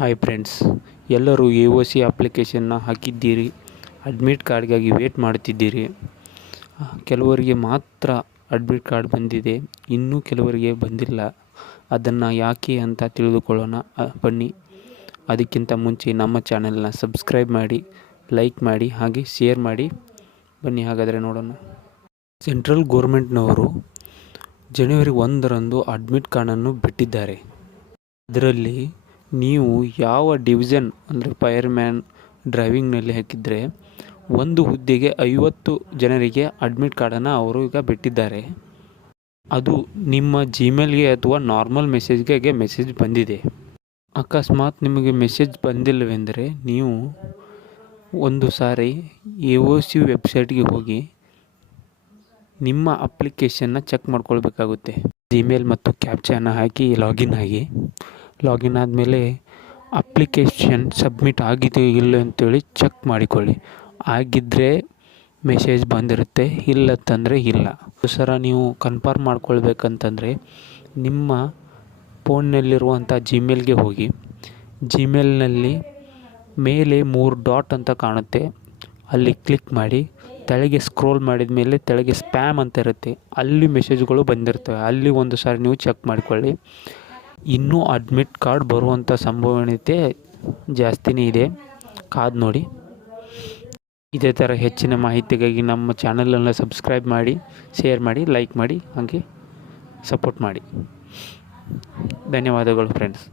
Hi friends ಎಲ್ಲರೂ A O C ಅಪ್ಲಿಕೇಶನ್ನ ಹಾಕಿದ್ದೀರಿ. ಅಡ್ಮಿಟ್ ಕಾರ್ಡ್ಗಾಗಿ ವೇಟ್ ಮಾಡ್ತಿದ್ದೀರಿ. ಕೆಲವರಿಗೆ ಮಾತ್ರ ಅಡ್ಮಿಟ್ ಕಾರ್ಡ್ ಬಂದಿದೆ. ಇನ್ನೂ ಕೆಲವರಿಗೆ ಬಂದಿಲ್ಲ. ಅದನ್ನು ಯಾಕೆ ಅಂತ ತಿಳಿದುಕೊಳ್ಳೋಣ. ಬನ್ನಿ. ಅದಕ್ಕಿಂತ ಮುಂಚೆ ನಮ್ಮ ಚಾನೆಲ್ನ ಸಬ್ಸ್ಕ್ರೈಬ್ ಮಾಡಿ ಲೈಕ್ ಮಾಡಿ, ಹಾಗೆ ಶೇರ್ ಮಾಡಿ. ಬನ್ನಿ, ಹಾಗಾದರೆ ನೋಡೋಣ. ಸೆಂಟ್ರಲ್ ಗೋರ್ಮೆಂಟ್ನವರು ಜನವರಿ ಒಂದರಂದು ಅಡ್ಮಿಟ್ ಕಾರ್ಡನ್ನು ಬಿಟ್ಟಿದ್ದಾರೆ. ಅದರಲ್ಲಿ ನೀವು ಯಾವ ಡಿವಿಷನ್ ಅಂದರೆ ಫೈರ್ಮ್ಯಾನ್ ಡ್ರೈವಿಂಗ್ನಲ್ಲಿ ಹಾಕಿದರೆ ಒಂದು ಹುದ್ದೆಗೆ ಐವತ್ತು ಜನರಿಗೆ ಅಡ್ಮಿಟ್ ಕಾರ್ಡನ್ನು ಅವರು ಈಗ ಬಿಟ್ಟಿದ್ದಾರೆ. ಅದು ನಿಮ್ಮ ಜಿಮೇಲ್ಗೆ ಅಥವಾ ನಾರ್ಮಲ್ ಮೆಸೇಜ್ಗೆ ಮೆಸೇಜ್ ಬಂದಿದೆ. ಅಕಸ್ಮಾತ್ ನಿಮಗೆ ಮೆಸೇಜ್ ಬಂದಿಲ್ಲವೆಂದರೆ ನೀವು ಒಂದು ಸಾರಿ ಎ ಒ ಸಿ ವೆಬ್ಸೈಟ್ಗೆ ಹೋಗಿ ನಿಮ್ಮ ಅಪ್ಲಿಕೇಶನ್ನ ಚೆಕ್ ಮಾಡ್ಕೊಳ್ಬೇಕಾಗುತ್ತೆ. ಜಿಮೇಲ್ ಮತ್ತು ಕ್ಯಾಪ್ಚನ್ನು ಹಾಕಿ ಲಾಗಿನ್ ಆಗಿ. ಲಾಗಿನ್ ಆದಮೇಲೆ ಅಪ್ಲಿಕೇಶನ್ ಸಬ್ಮಿಟ್ ಆಗಿದೆಯೋ ಇಲ್ಲೋ ಅಂತೇಳಿ ಚೆಕ್ ಮಾಡಿಕೊಳ್ಳಿ. ಆಗಿದ್ದರೆ ಮೆಸೇಜ್ ಬಂದಿರುತ್ತೆ ಇಲ್ಲತ್ತಂದರೆ ಇಲ್ಲ. ಸರ ನೀವು ಕನ್ಫರ್ಮ್ ಮಾಡ್ಕೊಳ್ಬೇಕಂತಂದರೆ ನಿಮ್ಮ ಫೋನ್ನಲ್ಲಿರುವಂಥ ಜಿಮೇಲ್ಗೆ ಹೋಗಿ. ಜಿಮೇಲ್ನಲ್ಲಿ ಮೇಲೆ ಮೂರು ಡಾಟ್ ಅಂತ ಕಾಣುತ್ತೆ. ಅಲ್ಲಿ ಕ್ಲಿಕ್ ಮಾಡಿ ತೆಳಗೆ ಸ್ಕ್ರೋಲ್ ಮಾಡಿದ ಮೇಲೆ ತೆಳಗೆ ಸ್ಪ್ಯಾಮ್ ಅಂತ ಇರುತ್ತೆ. ಅಲ್ಲಿ ಮೆಸೇಜ್ಗಳು ಬಂದಿರ್ತವೆ. ಅಲ್ಲಿ ಒಂದು ಸಾರಿ ನೀವು ಚೆಕ್ ಮಾಡಿಕೊಳ್ಳಿ. ಇನ್ನೂ ಅಡ್ಮಿಟ್ ಕಾರ್ಡ್ ಬರುವಂಥ ಸಂಭವನೀಯತೆ ಜಾಸ್ತಿನೇ ಇದೆ. ಕಾದು ನೋಡಿ. ಇದೇ ಥರ ಹೆಚ್ಚಿನ ಮಾಹಿತಿಗಾಗಿ ನಮ್ಮ ಚಾನಲನ್ನು ಸಬ್ಸ್ಕ್ರೈಬ್ ಮಾಡಿ ಶೇರ್ ಮಾಡಿ ಲೈಕ್ ಮಾಡಿ, ಹಾಗೆ ಸಪೋರ್ಟ್ ಮಾಡಿ. ಧನ್ಯವಾದಗಳು ಫ್ರೆಂಡ್ಸ್